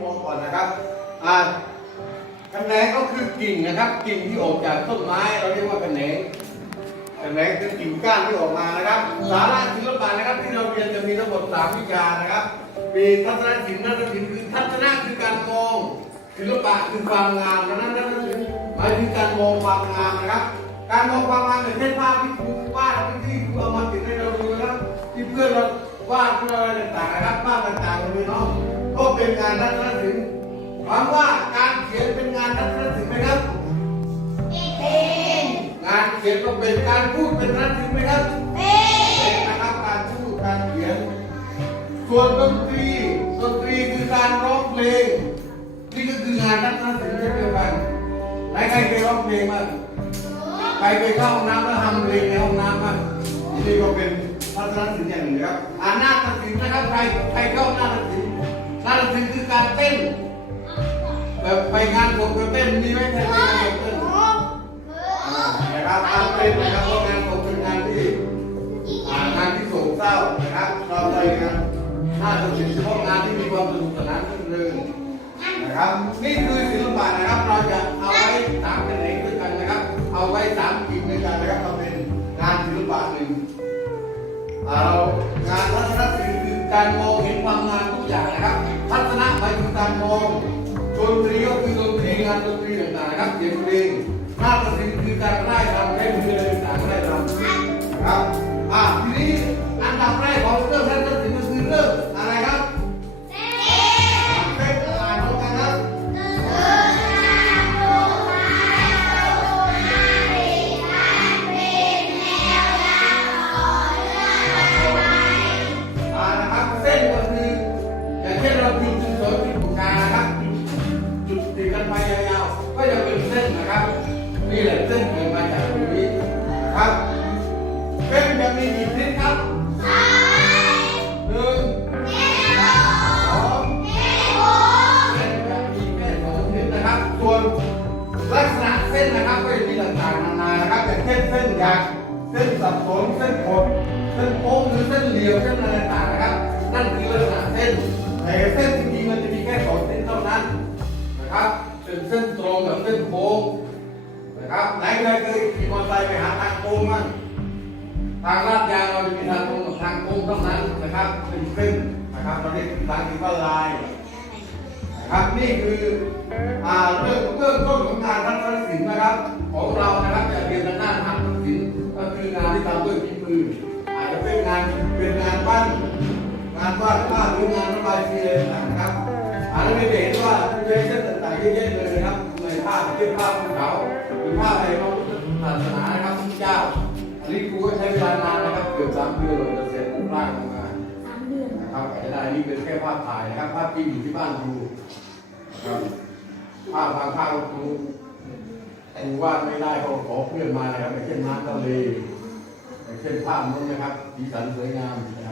ก่อนนะครับอ่าแขนงก็คือกิ่งนะครับ กิ่งที่ออกจากต้นไม้เราเรียกว่าแขนงแขนงคือกิ่งก้านที่ออกมานะครับ สาระศิลปะนะครับ ที่เราเรียนจะมีทั้งหมดสามวิชานะครับ มีทัศนศิลป์ทัศนศิลป์คือทัศนะคือการมองศิลปะคือความงามดังนั้นทัศนหมายถึงการมองความงามนะครับการมองความงามอย่างเช่นภาพที่ครูวาดที่ครูเอามาติดให้เราดูนะครับที่เพื่อนเราวาดเพื่ออะไรต่างๆนะครับภาพต่างๆเลยเนาะ ก็เป็นงานทัศนศิลป์ถามว่าการเขียนเป็นงานทัศนศิลป์ไหมครับงานเขียนก็เป็นการพูดเป็นทัศนศิลป์ไหมครับเป็นนะครับการพูดการเขียน ส่วนดนตรีดนตรีคือการร้องเพลงนี่ก็คืองานทัศนศิลป์เช่นเดียวกันไหนใครเคยร้องเพลงบ้างใครเคยเข้าห้องน้ำแล้วทำเพลงในห้องน้ำบ้างนี่ก็เป็นทัศนศิลป์อย่างหนึ่งครับอ่านาฏศิลป์นะครับใครใครเข้านาฏศิลป์ นาฏศิลป์คือการเต้นแบบไปงานผมก็เต้นมีไหมใครไปงานผมเต้นนะครับการเต้นนะครับเพราะงานผมเป็นงานที่งานที่โศกเศร้านะครับเราเลยครับน่าจะเป็นเฉพาะงานที่มีความสนุกสนานรื่นเริงนะครับ นี่คือศิลปะนะครับเราจะเอาไว้สามคะแนนด้วยกันนะครับ เอาไว้สามกิ่งด้วยกันนะครับเราเป็นงานศิลปะหนึ่งเรางานทัศนศิลป์คือการมองเห็นความงามทุกอย่างนะครับ ทัศนะหมางการมองดนตรีก็คือดนตรีงานดนตรีต่างๆนะครับเสียงเพลงนาฏศิลป์คือการ นี่แหละเส้นเกิดมาจากตรงนี้นะครับเส้นจะมีกี่ทิศครับหนึ่งสองเส้นจะมีแค่สองทิศนะครับ ส่วนลักษณะเส้นนะครับก็จะมีต่างๆนานานะครับอย่เช่นเส้นหยักเส้นสับสนเส้นขดเส้นโค้งหรือเส้นเหลี่ยมเส้นอะไรต่างๆนะครับ นั่นคือลักษณะเส้นแต่เส้นจริงๆมันจะมีแค่สองเส้นเท่านั้นนะครับเป็นเส้นต ไหนใคยขี่มอเตอร์ไซค์ไปหาทางโค้งมั้งทางลาดยางเราจะมีทางตรงทางโค้งเท่านั้นนะครับเป็นเส้นนะครับเราเรียกทางที่ว่าลายนะครับนี่คืออ่าเรื่องเรื่องต้นของการทัศนศิลป์นะครับ ของเรานะครับจะเรียนทางด้านทัศนศิลป์ก็คืองานที่ทำด้วยฝีมืออาจจะเป็นงานเป็นงานปั้นงานวาดภาพหรืองานระบายสีอะไรต่างๆนะครับอาจจะไม่เห็นว่าใช้เส้นต่างๆเยอะแยะเลยนะครับในภาพเช่นภาพภูเขาหรือภาพอะไรพระพุทธ ศาสนานะครับพระพุทธเจ้าอันนี้ครูก็ใช้เวลานานนะครับเกือบสามเดือนเลยจะเสร็จร่างออกมานะครับอาจจะได้นี่เป็นแค่ภาพถ่ายนะครับภาพจริงอยู่ที่บ้านครูนะครับภาพบางภาพครูครูวาดไม่ได้ก็ขอเพื่อนมานะครับอย่างเช่นน้ำทะเลอย่างเช่นภาพนู้นนะครับสีสันสวยงามนะครับ